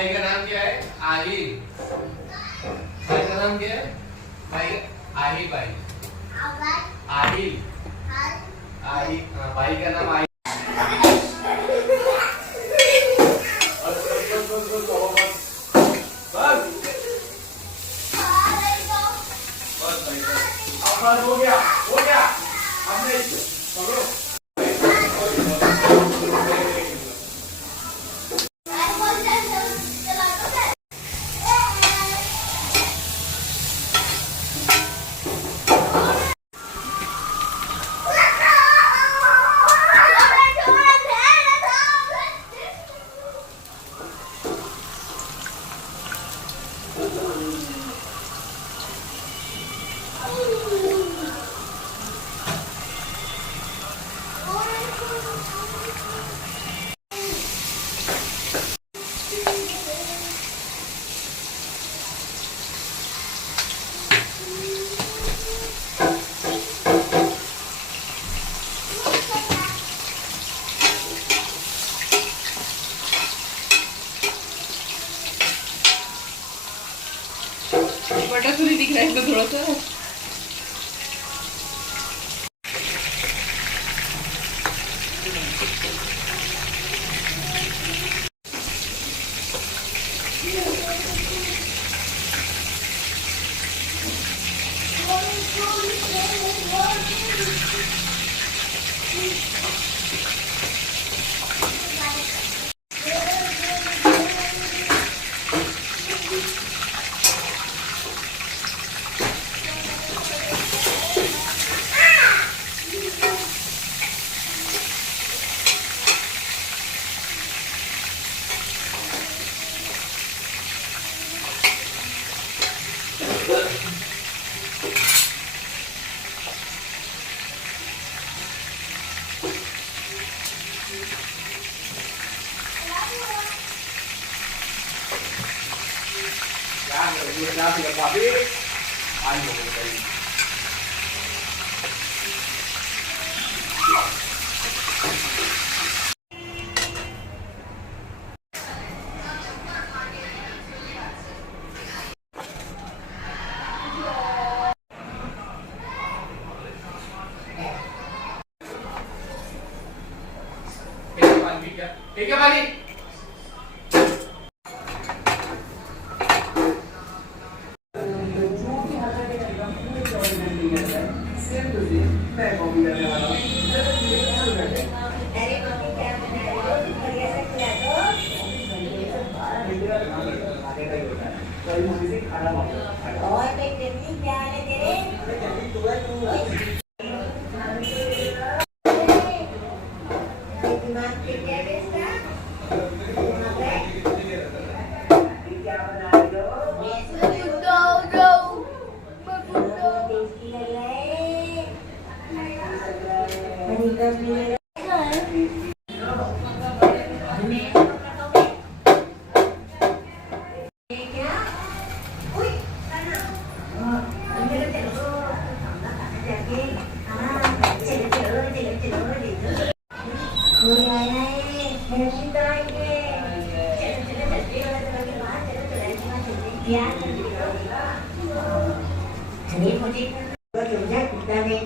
भाई का नाम क्या है? आहिल। भाई का नाम क्या है? भाई आहिल भाई। आहिल। आहिल। भाई का नाम आहिल। बस हो गया हो गया। अब नहीं पकड़ो। बटा तो नहीं दिख रहा है इसमें थोड़ा सा। Udah nasi ya papi, ayo kita ini. ठीक है भाई। Yeah.